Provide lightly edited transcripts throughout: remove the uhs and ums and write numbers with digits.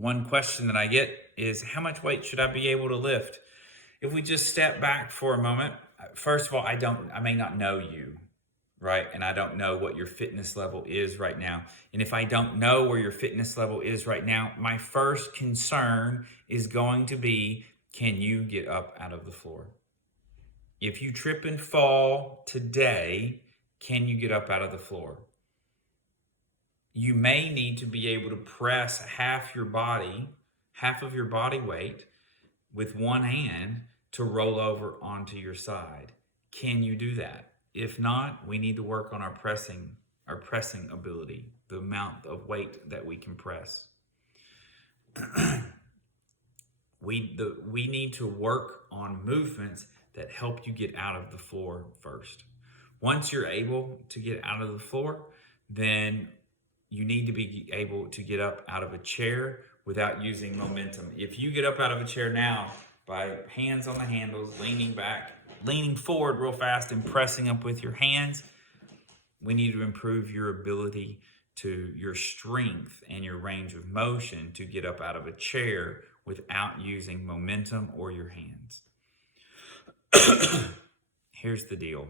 One question that I get is how much weight should I be able to lift? If we just step back for a moment, first of all, I may not know you, right? And I don't know what your fitness level is right now. And if I don't know where your fitness level is right now, my first concern is going to be, can you get up out of the floor? If you trip and fall today, can you get up out of the floor? You may need to be able to press half of your body weight with one hand to roll over onto your side. Can you do that? If not, we need to work on our pressing ability, the amount of weight that we can press. We need to work on movements that help you get out of the floor first. Once you're able to get out of the floor, then you need to be able to get up out of a chair without using momentum. If you get up out of a chair now by hands on the handles, leaning back, leaning forward real fast and pressing up with your hands, we need to improve your ability to your strength and your range of motion to get up out of a chair without using momentum or your hands. Here's the deal.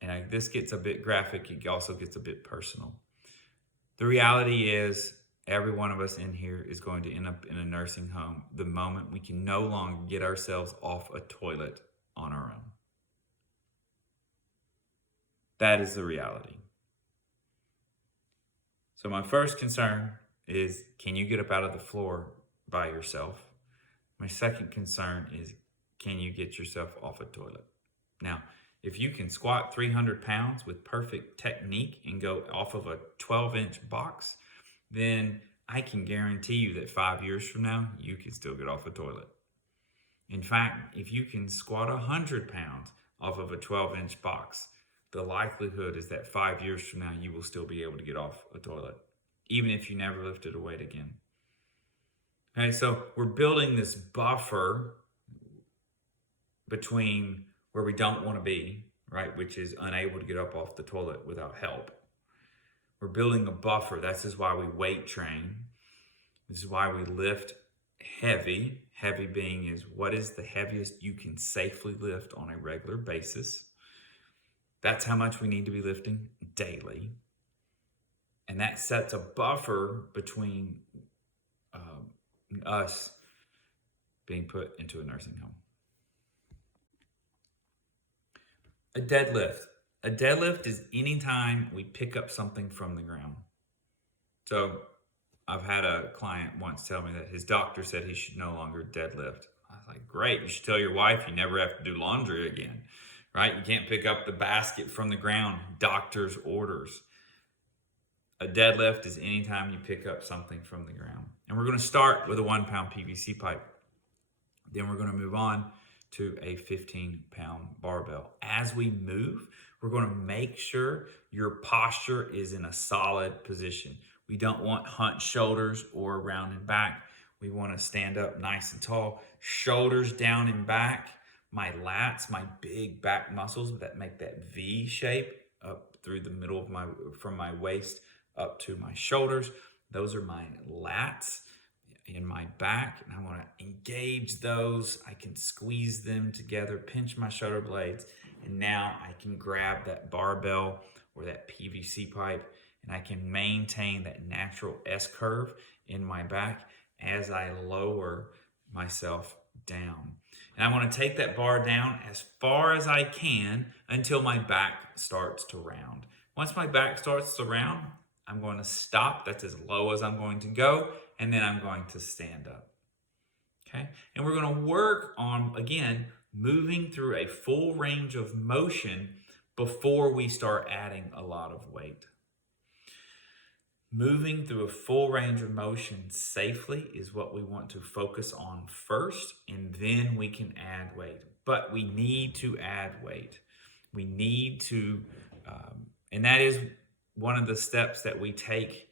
And this gets a bit graphic. It also gets a bit personal. The reality is every one of us in here is going to end up in a nursing home the moment we can no longer get ourselves off a toilet on our own. That is the reality. So my first concern is, can you get up out of the floor by yourself? My second concern is, can you get yourself off a toilet? Now, if you can squat 300 pounds with perfect technique and go off of a 12-inch box, then I can guarantee you that 5 years from now, you can still get off a toilet. In fact, if you can squat 100 pounds off of a 12-inch box, the likelihood is that 5 years from now, you will still be able to get off a toilet, even if you never lifted a weight again. Okay, so we're building this buffer between where we don't want to be, right, which is unable to get up off the toilet without help. We're building a buffer. This is why we weight train. This is why we lift heavy. Heavy being is what is the heaviest you can safely lift on a regular basis. That's how much we need to be lifting daily. And that sets a buffer between us being put into a nursing home. A deadlift. A deadlift is anytime we pick up something from the ground. So I've had a client once tell me that his doctor said he should no longer deadlift. I was like, great, you should tell your wife you never have to do laundry again, right? You can't pick up the basket from the ground, doctor's orders. A deadlift is anytime you pick up something from the ground. And we're going to start with a 1-pound PVC pipe. Then we're going to move on to a 15-pound barbell. As we move, we're going to make sure your posture is in a solid position. We don't want hunched shoulders or rounded back. We want to stand up nice and tall, shoulders down and back. My lats, my big back muscles that make that V shape up through the middle of from my waist up to my shoulders. Those are my lats in my back, and I want to engage those. I can squeeze them together, pinch my shoulder blades, and now I can grab that barbell or that PVC pipe, and I can maintain that natural S-curve in my back as I lower myself down. And I want to take that bar down as far as I can until my back starts to round. Once my back starts to round, I'm going to stop. That's as low as I'm going to go. And then I'm going to stand up. Okay. And we're going to work on, again, moving through a full range of motion before we start adding a lot of weight. Moving through a full range of motion safely is what we want to focus on first, and then we can add weight. But we need to add weight. We need to, and that is one of the steps that we take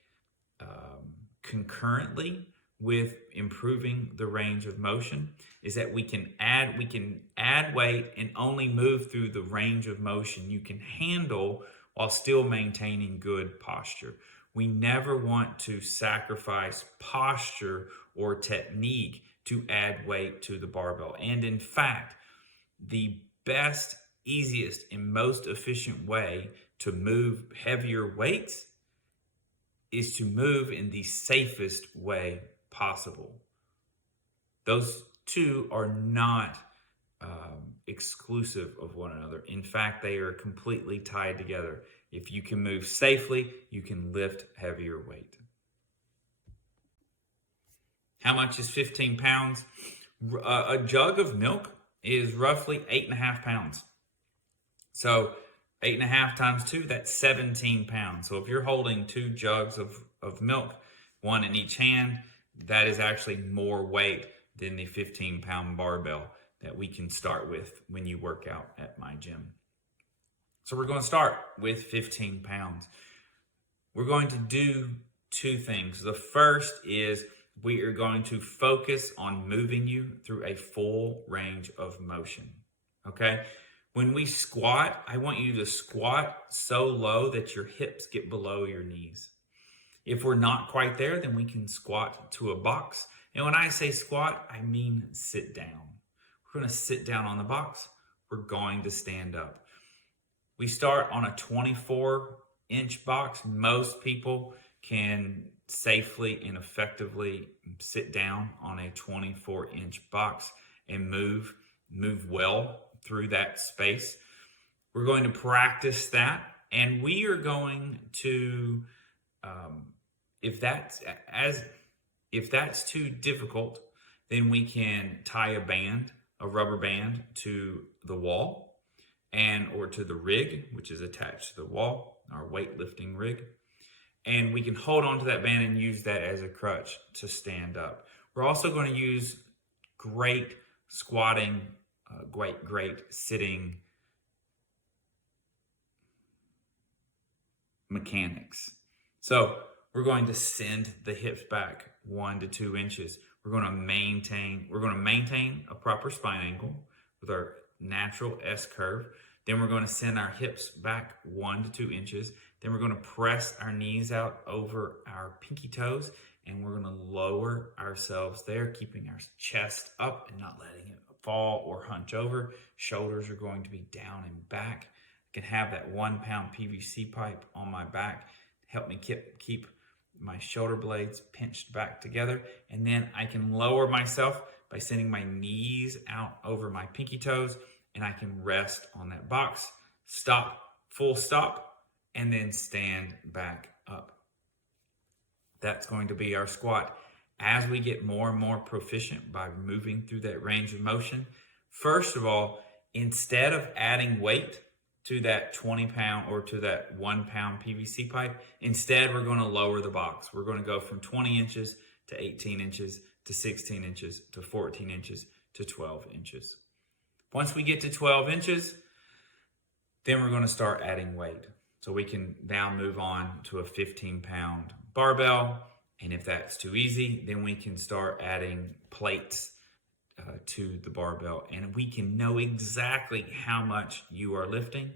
concurrently with improving the range of motion, is that we can add weight and only move through the range of motion you can handle while still maintaining good posture. We never want to sacrifice posture or technique to add weight to the barbell. And in fact, the best, easiest, and most efficient way to move heavier weights is to move in the safest way possible. Those two are not exclusive of one another. In fact, they are completely tied together. If you can move safely, you can lift heavier weight. How much is 15 pounds? A jug of milk is roughly 8.5 pounds. So 8.5 times 2, that's 17 pounds. So if you're holding 2 jugs of milk, one in each hand, that is actually more weight than the 15-pound barbell that we can start with when you work out at my gym. So we're going to start with 15 pounds. We're going to do 2 things. The first is we are going to focus on moving you through a full range of motion, okay? When we squat, I want you to squat so low that your hips get below your knees. If we're not quite there, then we can squat to a box. And when I say squat, I mean sit down. We're going to sit down on the box. We're going to stand up. We start on a 24-inch box. Most people can safely and effectively sit down on a 24-inch box and move well through that space. We're going to practice that, and we are going to, if that's too difficult, then we can tie a rubber band to the wall or to the rig, which is attached to the wall, our weightlifting rig. And we can hold on to that band and use that as a crutch to stand up. We're also going to use great squatting, great sitting mechanics. So we're going to send the hips back 1 to 2 inches. We're going to maintain a proper spine angle with our natural S curve. Then we're going to send our hips back 1 to 2 inches. Then we're going to press our knees out over our pinky toes, and we're going to lower ourselves there, keeping our chest up and not letting it fall or hunch over. Shoulders are going to be down and back. I can have that 1-pound PVC pipe on my back, help me keep my shoulder blades pinched back together. And then I can lower myself by sending my knees out over my pinky toes, and I can rest on that box, stop, full stop, and then stand back up. That's going to be our squat. As we get more and more proficient by moving through that range of motion, first of all, instead of adding weight to that 20-pound or to that 1-pound PVC pipe, instead we're going to lower the box. We're going to go from 20 inches to 18 inches to 16 inches to 14 inches to 12 inches. Once we get to 12 inches, then we're going to start adding weight. So we can now move on to a 15-pound barbell. And if that's too easy, then we can start adding plates to the barbell. And we can know exactly how much you are lifting.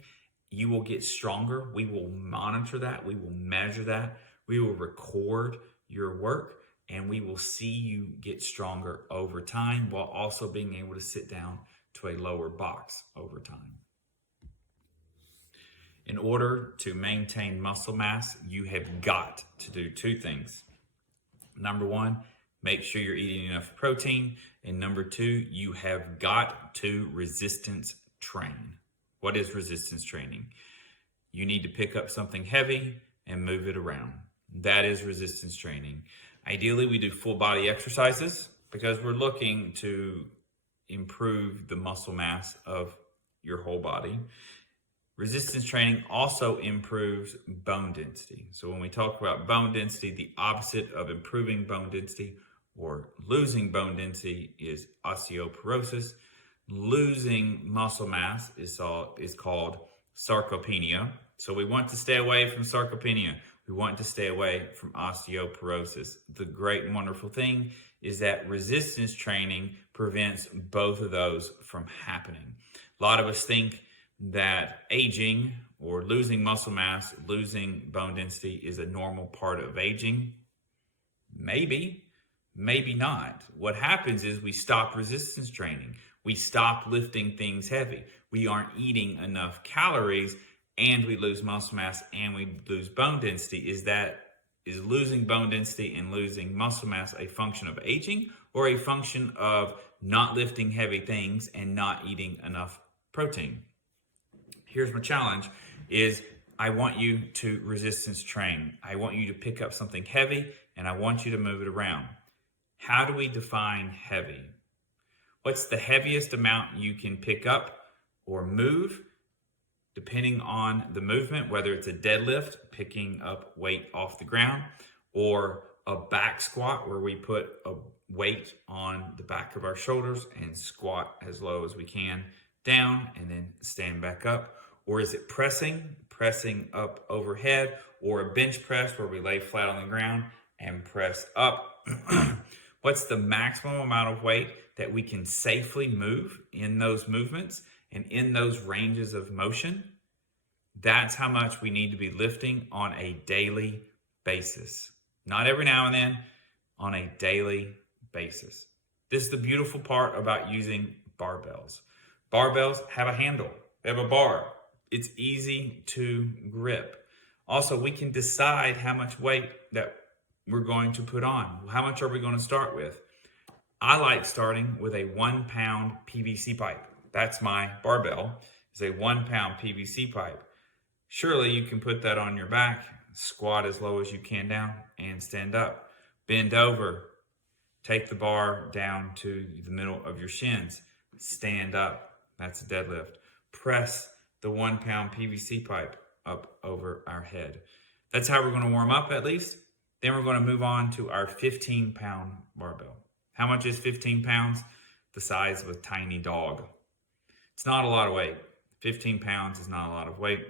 You will get stronger. We will monitor that. We will measure that. We will record your work. And we will see you get stronger over time while also being able to sit down to a lower box over time. In order to maintain muscle mass, you have got to do 2 things. Number 1, make sure you're eating enough protein. And number 2, you have got to resistance train. What is resistance training? You need to pick up something heavy and move it around. That is resistance training. Ideally, we do full body exercises because we're looking to improve the muscle mass of your whole body. Resistance training also improves bone density. So when we talk about bone density, the opposite of improving bone density or losing bone density is osteoporosis. Losing muscle mass is called sarcopenia. So we want to stay away from sarcopenia. We want to stay away from osteoporosis. The great and wonderful thing is that resistance training prevents both of those from happening. A lot of us think that aging or losing muscle mass, losing bone density is a normal part of aging? Maybe, maybe not. What happens is we stop resistance training. We stop lifting things heavy. We aren't eating enough calories, and we lose muscle mass and we lose bone density. Is losing bone density and losing muscle mass a function of aging or a function of not lifting heavy things and not eating enough protein? Here's my challenge is I want you to resistance train. I want you to pick up something heavy and I want you to move it around. How do we define heavy? What's the heaviest amount you can pick up or move depending on the movement, whether it's a deadlift, picking up weight off the ground, or a back squat where we put a weight on the back of our shoulders and squat as low as we can down and then stand back up? Or is it pressing up overhead, or a bench press where we lay flat on the ground and press up? What's the maximum amount of weight that we can safely move in those movements and in those ranges of motion? That's how much we need to be lifting on a daily basis. Not every now and then, on a daily basis. This is the beautiful part about using barbells. Barbells have a handle. They have a bar. It's easy to grip. Also, we can decide how much weight that we're going to put on. How much are we going to start with? I like starting with a 1 pound PVC pipe. That's my barbell. It's a 1 pound PVC pipe. Surely you can put that on your back, squat as low as you can down, and stand up. Bend over. Take the bar down to the middle of your shins. Stand up. That's a deadlift. Press the 1 pound PVC pipe up over our head. That's how we're going to warm up at least. Then we're going to move on to our 15 pound barbell. How much is 15 pounds? The size of a tiny dog. It's not a lot of weight. 15 pounds is not a lot of weight.